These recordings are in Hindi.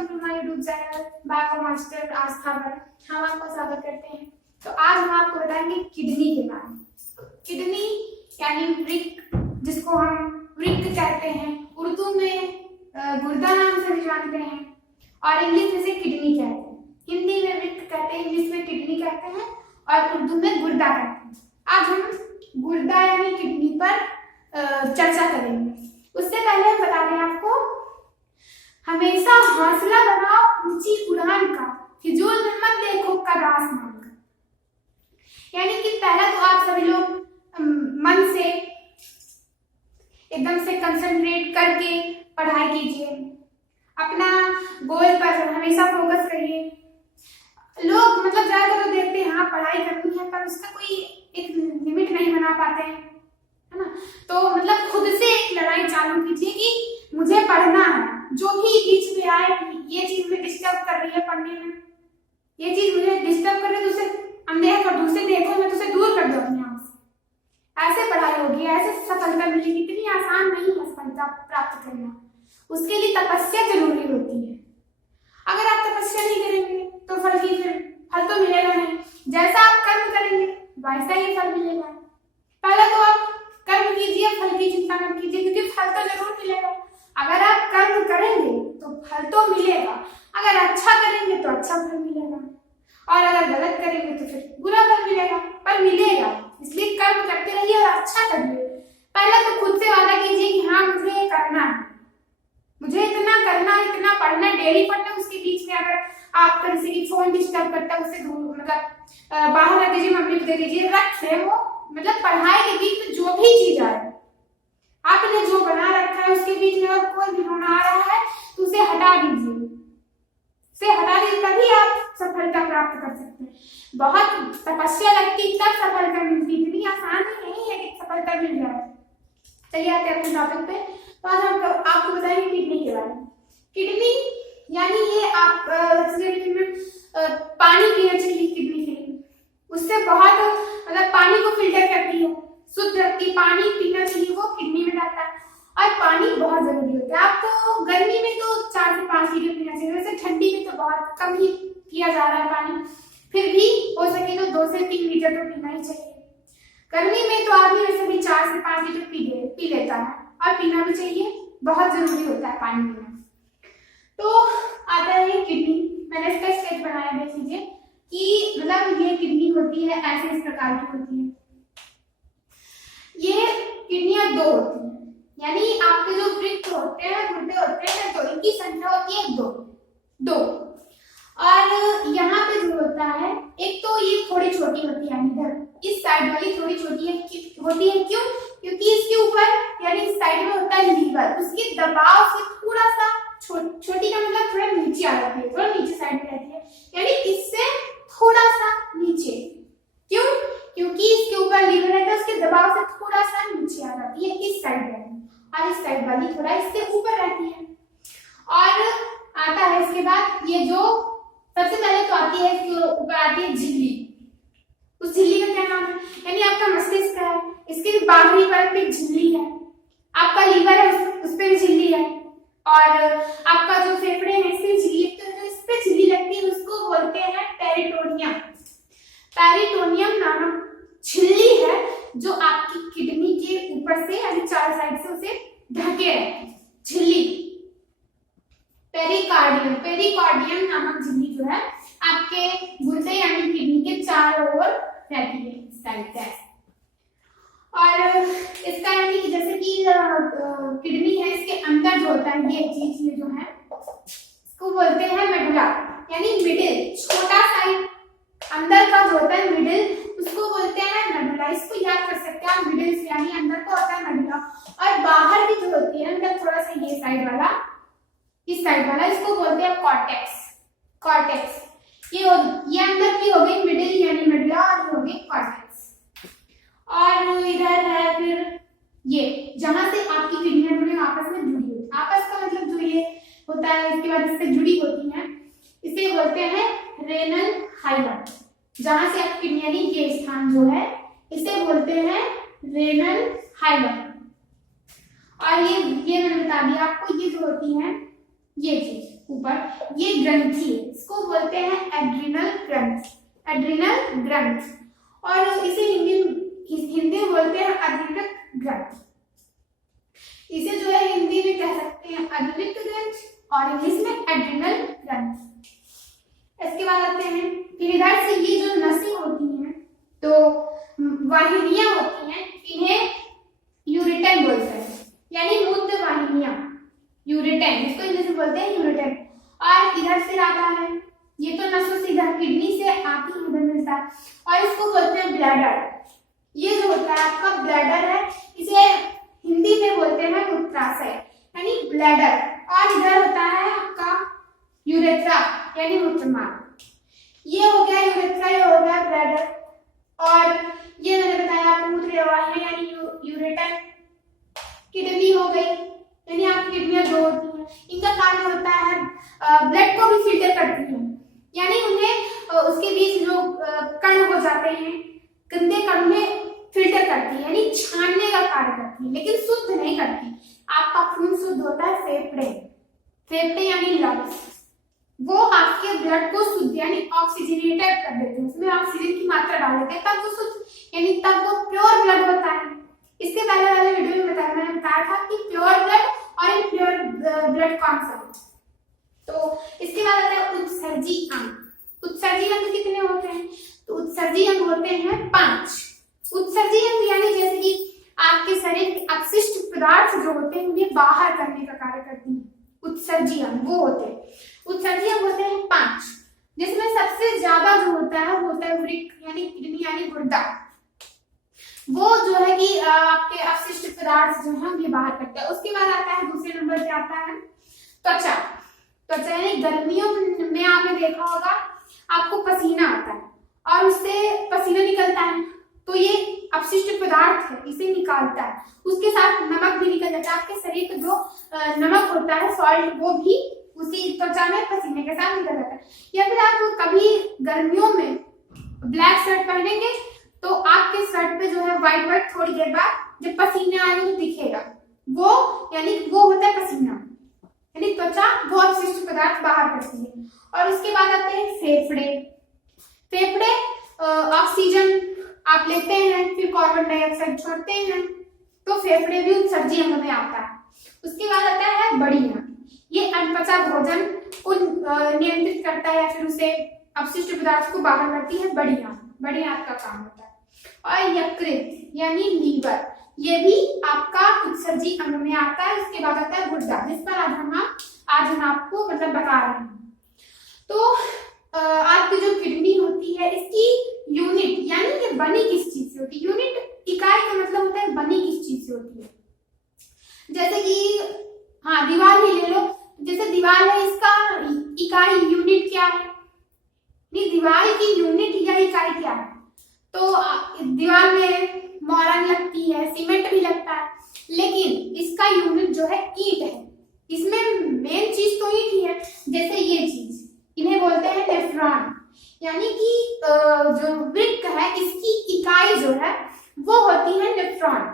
Welcome to my YouTube channel bio master Aastha पर। हम आपका स्वागत करते हैं। तो आज हम आपको बताएंगे किडनी के बारे में। किडनी यानी वृक्क, जिसको हम वृक्क कहते हैं, उर्दू में गुर्दा नाम से भी जानते हैं और इंग्लिश में से किडनी कहते हैं। हिंदी में वृक्क कहते हैं, इंग्लिश में किडनी कहते हैं और उर्दू में गुर्दा कहते हैं। आज हम गुर्दा यानी किडनी पर चर्चा करेंगे। उससे पहले हम बता दें आपको, हमेशा हौसला बनाओ ऊंची उड़ान का, फिजूल में मत देखो कब आसमान का। यानी कि पहला तो आप सभी लोग मन से एकदम से कंसंट्रेट करके पढ़ाई कीजिए, अपना गोल पर हमेशा फोकस करिए। लोग मतलब ज्यादातर तो देखते हैं हाँ पढ़ाई करनी है, पर उसका कोई एक लिमिट नहीं बना पाते हैं, है ना। तो मतलब खुद से एक लड़ाई चालू कीजिए कि मुझे पढ़ना है, जो भी बीच में आए, ये चीज मुझे डिस्टर्ब कर रही है पढ़ने में, ये चीज मुझे डिस्टर्ब कर रही है, तो उसे अनदेखा कर दो, उसे देखो मैं, तो उसे दूर कर दो अपने आप से। ऐसे पढ़ाई होगी, ऐसे सफलता मिलेगी। इतनी आसान नहीं है सफलता प्राप्त करना, उसके लिए तपस्या जरूरी होती है। अगर आप तपस्या नहीं करेंगे तो फल तो मिलेगा नहीं। जैसा आप कर्म करेंगे वैसा ही फल मिलेगा। पहले तो आप कर्म कीजिए, फल की चिंता मत कीजिए, क्योंकि फल तो जरूर मिलेगा। अगर आप कर्म करेंगे तो फल तो मिलेगा, अगर अच्छा करेंगे तो अच्छा फल मिलेगा, और अगर गलत करेंगे तो फिर बुरा फल मिलेगा, पर मिलेगा। इसलिए कर्म करते रहिए और अच्छा करिए। पहले तो खुद से वादा कीजिए कि हाँ मुझे ये करना है, मुझे इतना करना है, इतना पढ़ना है, डेली पढ़ना है। उसके बीच में अगर आप किसी की फोन डिस्टर्ब करता है, उसे दूर मतलब बाहर रख दीजिए, मम्मी को दे दीजिए, रख ले वो। मतलब पढ़ाई के बीच में जो भी चीज आए, आपने जो बना रखा है उसके बीच में अगर कोई भी होना आ रहा है तो उसे हटा दीजिए, तभी आप सफलता प्राप्त कर सकते हैं। बहुत तपस्या लगती तब सफलता मिलती, इतनी आसान नहीं है कि सफलता मिल जाए। चलिए आते हैं अपने टॉपिक पे। तो आज हम आपको बताएंगे किडनी के बारे में। किडनी यानी ये आप पानी पीना चाहिए किडनी के लिए, उससे बहुत मतलब पानी को फिल्टर करती है, शुद्ध रखती। पानी पीना चाहिए, वो किडनी में जाता है और पानी बहुत जरूरी होता है। आपको गर्मी में तो 4 से 5 लीटर पीना चाहिए, वैसे ठंडी में तो बहुत कम ही पिया जा रहा है पानी, फिर भी हो सके तो 2 से 3 लीटर तो पीना ही चाहिए। गर्मी में तो आदमी वैसे भी 4 से 5 लीटर पी लेता है, और पीना भी चाहिए, बहुत जरूरी होता है पानी पीना। तो आता है किडनी। मैंने इसका स्केच बनाया, देख लीजिए कि मतलब ये किडनी होती है, ऐसे इस प्रकार की होती है। ये किडनियां 2 होती हैं, यानी आपके जो वृक्क होते हैं, गुर्दे होते हैं, तो इनकी संख्या होती है 2। और यहाँ पे जो होता है, एक तो ये थोड़ी छोटी होती है, इधर इस साइड वाली थोड़ी छोटी होती है। क्यों? क्योंकि इसके ऊपर यानी इस साइड में होता है लीवर, उसके दबाव से थोड़ा सा छोटी का मतलब थोड़ा नीचे आ जाती है, थोड़ा नीचे साइड में रहती है, यानी इससे थोड़ा सा नीचे। क्यों? क्योंकि इसके ऊपर लीवर रहता है, उसके दबाव से थोड़ा सा नीचे आ जाती है इस साइड वाली, और इस साइड वाली थोड़ा इससे ऊपर रहती है। और आता है इसके बाद ये जो सबसे पहले तो आती है, इसके ऊपर आती है झिल्ली। उस झिल्ली का क्या नाम है? यानी आपका मस्तिष्क है, इसके बाहरी परत पे झिल्ली है। आपका लीवर है, उस पे भी झिल्ली है, और आपका जो फेफड़े हैं इसमें झिल्ली, तो इस पे झिल्ली लगती है, उसको बोलते हैं पेरिटोनियम। पेरिटोनियम नामक झिल्ली है जो आपकी किडनी के ऊपर से यानी 4 साइड से उसे ढके है। झिल्ली पेरिकार्डियम नामक झिल्ली जो है आपके गुर्दे यानी किडनी के चारों ओर रहती है, इस साइड से। और इसका यानी कि जैसे कि किडनी है, इसके अंदर जो होता है ये चीज, ये जो है इसको बोलते हैं मेडुला, यानी मिडिल, छोटा साइड अंदर का जो होता है मिडिल, उसको बोलते हैं मेडुला। इसको याद कर सकते हैं आप, मिडिल से यानी अंदर का होता है मेडुला, और बाहर की जो होती है मतलब थोड़ा सा ये साइड वाला, इस साइड वाला, इसको बोलते हैं कॉर्टेक्स। ये अंदर की हो गई मिडिल यानी मेडुला, और ये हो गई कॉर्टेक्स। और इधर है फिर ये, जहां से आपकी किडनियां दोनों आपस में जुड़ी होती है। आपस का मतलब जो ये होता है, इसके बाद इससे जुड़ी होती हैं, इसे बोलते हैं रेनल हाइलम। जहां से आपकी किडनी यानी ये स्थान जो है, इसे बोलते हैं रेनल हाइलम। और ये मैंने बता दिया आपको, ये जो होती है ये चीज ऊपर, ये ग्रंथि है, इसको बोलते हैं एड्रिनल ग्रंथ, एड्रिनल ग्रंथ, और इसे हिंदी में बोलते हैं अधीनक ग्रंथ। इसे जो है हिंदी में कह सकते हैं अधीनक ग्रंथ और इंग्लिश में एड्रिनल ग्रंथ। इसके बाद आते हैं, फिर इधर से ये जो नसें होती हैं, तो वाहिनियां होती हैं, इन्हें यूरेटन बोलते हैं, यानी मूत्र वाहिनियां, यूरेटन, इसको इंग्लिश में बोलते हैं यूरेटन। और इधर से आता है, ये तो नसों से इधर किडनी से आती है, इधर मिलता है, और इसको बोलते हैं ब्लैडर। ये जो होता है आपका ब्लैडर है, इसे हिंदी में बोलते हैं मूत्राशय, यानी ब्लैडर। और इधर होता है आपका यूरेथ्रा, यानी मूत्रमार्ग। ये हो गया यूरेथ्रा, ये हो गया ब्लैडर, और ये मैंने बताया आपको मूत्र वाहिनियां यानी यूरेटन। किडनी हो गई, यानी आपकी किडनियां दो होती हैं, इनका कार्य होता है ब्लड को भी फिल्टर करती हैं, यानी उन्हें उसके बीच जो कण हो जाते हैं, गंदे कण में फिल्टर करती है, यानी छानने का कार्य करती है, लेकिन शुद्ध नहीं करती। आपका खून शुद्ध होता है फेफड़े, फेफड़े यानी लंग्स, वो आपके ब्लड को शुद्ध यानी ऑक्सीजनेटेड कर देते हैं, उसमें ऑक्सीजन की मात्रा डाल देते हैं, तब वो शुद्ध यानी तब वो प्योर ब्लड होता है। इसके पहले वाले वीडियो में मैंने बताया था कि प्योर ब्लड और इम्प्योर ब्लड कौन सा है। तो इसके बाद आता है उत्सर्जी अंग। उत्सर्जी अंग कितने होते हैं? तो उत्सर्जी अंग होते हैं 5। उत्सर्जी अंग यानी जैसे कि आपके शरीर के अपशिष्ट पदार्थ जो होते हैं उन्हें बाहर करने का कार्य करती है, उत्सर्जी अंग वो होते हैं। उत्सर्जी अंग होते हैं 5, जिसमें सबसे ज्यादा जो होता है वो होता है वृक्क यानी किडनी यानी गुर्दा। वो जो है कि आपके अपशिष्ट पदार्थ जो है ये बाहर करता है। उसके बाद आता है दूसरे नंबर पे आता है त्वचा। त्वचा यानी गर्मियों में आपने देखा होगा आपको पसीना आता है और उससे पसीना निकलता है, तो ये अपशिष्ट पदार्थ है इसे निकालता है, उसके साथ नमक भी निकल जाता है। आपके शरीर का जो नमक होता है सॉल्ट वो भी उसी त्वचा में पसीने के साथ निकल जाता है। या फिर आप कभी गर्मियों में ब्लैक शर्ट पहनेंगे तो आपके शर्ट पे जो है व्हाइट व्हाइट थोड़ी देर बाद जब पसीना आएगा तो दिखेगा, वो यानी वो होता है पसीना, यानी त्वचा वो अपशिष्ट पदार्थ बाहर करती है। और उसके बाद आते हैं फेफड़े। फेफड़े ऑक्सीजन आप लेते हैं फिर कार्बन डाइऑक्साइड छोड़ते हैं, तो फेफड़े भी उत्सर्जी अंग में आता है। उसके बाद आता है बड़ी आंत। ये अनपचा भोजन को नियंत्रित करता है या फिर उसे अपशिष्ट पदार्थ को बाहर करती है बड़ी आंत। बड़ी आंत का काम होता है। और यकृत यानी लीवर, ये भी आपका उत्सर्जी अंग में आता है। उसके बाद आता है गुर्दा, जिस पर आज हम आपको मतलब बता रहे हैं। तो आपकी जो किडनी होती है इसकी यूनिट यानी ये बनी किस चीज से होती है? यूनिट इकाई का मतलब होता है बनी किस चीज से होती है। जैसे कि हाँ दीवार ही ले लो, जैसे दीवार है इसका इकाई यूनिट क्या है? दीवार की यूनिट या इकाई क्या है? तो दीवार में मोरंग लगती है, सीमेंट भी लगता है, लेकिन इसका यूनिट जो है ईंट है। इसमें मेन चीज तो ईंट ही है। जैसे ये चीज इन्हें बोलते हैं नेफ्रॉन, यानी कि जो वृक्क है इसकी इकाई जो है वो होती है नेफ्रॉन।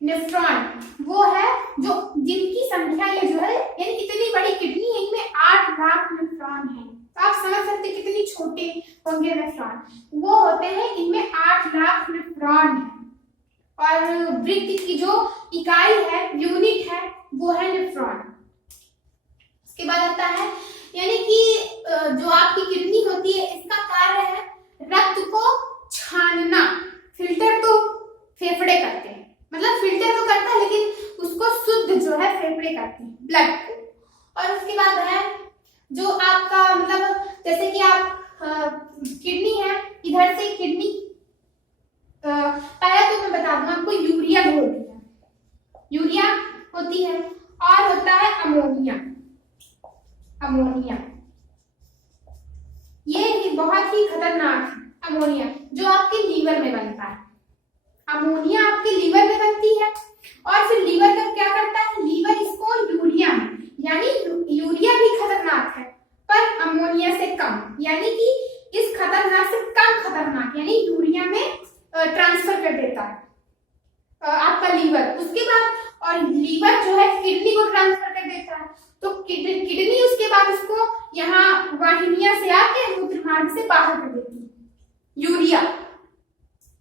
नेफ्रॉन वो है जो जिनकी संख्या ये जो है यानी इतनी बड़ी किडनी है, इनमें 8 लाख नेफ्रॉन है। तो आप समझ सकते कितनी छोटे होंगे नेफ्रॉन, वो होते हैं इनमें 8 लाख नेफ्रॉन है। और वृक्क की जो इकाई है यूनिट है वो है नेफ्रॉन। उसके बाद आता है यानी कि जो आपकी किडनी होती है इसका कार्य है रक्त को छानना। फिल्टर तो फेफड़े करते हैं, मतलब फिल्टर तो करता है लेकिन उसको शुद्ध जो है फेफड़े करते हैं ब्लड को। और उसके बाद है जो आपका मतलब जैसे कि आप किडनी है, इधर से किडनी पहले तो मैं बता दूं आपको यूरिया होती है, यूरिया होती है और होता है अमोनिया। अमोनिया ये बहुत ही खतरनाक है। अमोनिया जो आपके लीवर में बनता है, अमोनिया आपके लीवर में बनती है और फिर लीवर का क्या करता है, लीवर इसको यूरिया में, यानी यूरिया भी खतरनाक है पर अमोनिया से कम, यानी कि इस खतरनाक से कम खतरनाक यानी यूरिया में ट्रांसफर कर देता है आपका लीवर। उसके बाद और लीवर जो है किडनी को ट्रांसफर कर देता है। तो किडनी उसके बाद उसको यहाँ वाहिनियां से आके मूत्र मार्ग से बाहर कर देती है यूरिया,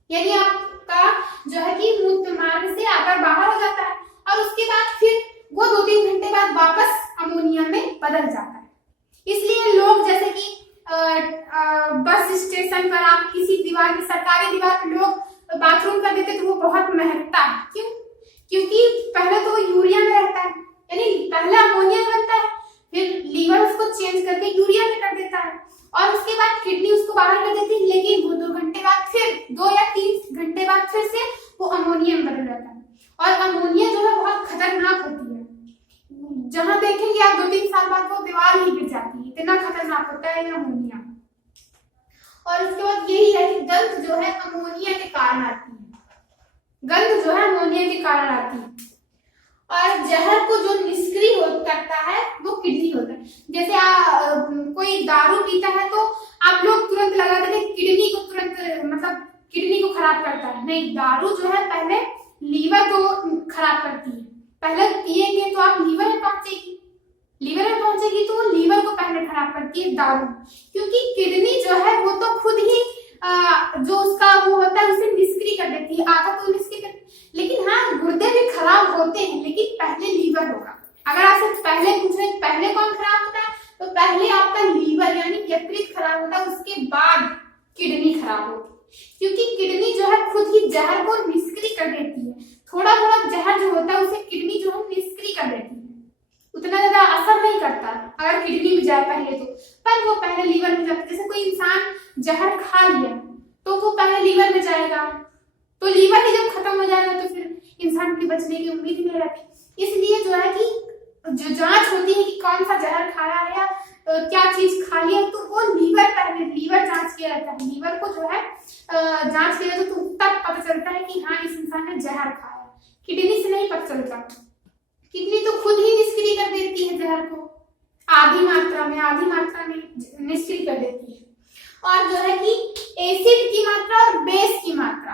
यानी आपका जो है कि मूत्र मार्ग से आकर बाहर हो जाता है और उसके बाद फिर वो 2-3 घंटे बाद वापस अमोनिया में बदल जाता है। इसलिए लोग जैसे कि बस स्टेशन पर आप किसी दीवार की सरकारी दीवार पर लोग बाथरूम कर देते तो वो बहुत महकता है। क्यों? क्योंकि पहले तो वो यूरिया में रहता है, यानी पहले अमोनिया बनता है, फिर लीवर उसको चेंज करके यूरिया में कर देता है और उसके बाद किडनी उसको बाहर कर देती है, लेकिन वो 2 घंटे बाद फिर 2 या 3 घंटे बाद फिर से वो अमोनिया में बदल जाता है। और अमोनिया जो है बहुत खतरनाक होती है, जहां देखेंगे आप 2-3 साल बाद वो दीवार ही गिर जाती है, इतना खतरनाक होता है ये अमोनिया। और उसके बाद यही है कि गंध जो है अमोनिया के कारण आती है, गंध जो है अमोनिया के कारण आती है। और जहर को जो निष्क्रिय करता है वो किडनी होता है। जैसे कोई दारू पीता है तो आप लोग तुरंत लगा देते किडनी को, तुरंत मतलब किडनी को खराब करता है, नहीं, दारू जो है पहले लीवर को खराब करती है। पहले पिएंगे तो आप लीवर में पहुंचेगी तो वो लीवर को पहले खराब करती है दारू, क्योंकि किडनी जो है वो तो खुद ही जो उसका वो होता है उसे निष्क्रिय कर देती है, आधा तो निष्क्रिय कर, लेकिन हाँ गुर्दे भी खराब होते हैं, लेकिन पहले लीवर होगा। अगर आपसे पहले पूछे पहले कौन खराब होता है तो पहले आपका लीवर यानी यकृत खराब होता है, उसके बाद किडनी खराब होती है, क्योंकि किडनी जो है खुद ही जहर को निष्क्रिय कर देती है। थोड़ा बहुत जहर जो होता है उसे किडनी जो है निष्क्रिय कर देती है, उतना ज्यादा असर नहीं करता अगर किडनी में जाए पहले तो, पर वो पहले लीवर में जाता है। जैसे कोई इंसान जहर खा लिया तो वो पहले लीवर में जाएगा, तो लीवर ही जब खत्म हो जाएगा तो फिर इंसान की बचने की उम्मीद नहीं रहती। इसलिए जो है कि जो जांच होती है कि कौन सा जहर खाया है या क्या चीज खा लिया, तो वो पहले लीवर जांच किया जाता है। लीवर को जो है जांच किया जाता है तो तब पता चलता है कि हाँ इस इंसान ने जहर खाया, किडनी से नहीं पता चलता। किडनी तो खुद ही निष्क्रिय कर देती है जहर को, आधी मात्रा में निष्क्रिय कर देती है। और जो है कि एसिड की मात्रा और बेस की मात्रा,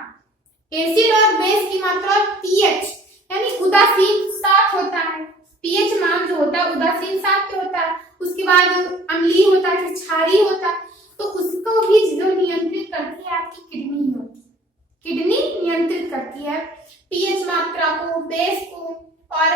एसिड और बेस की मात्रा और पीएच यानी उदासीन 7 होता है, पीएच मान जो होता है उदासीन 7 पे होता है, उसके बाद अम्लीय होता है, फिर क्षारीय होता है, तो उसको भी जो नियंत्रित करती है आपकी किडनी होती है। किडनी नियंत्रित करती है पीएच मात्रा को, बेस को और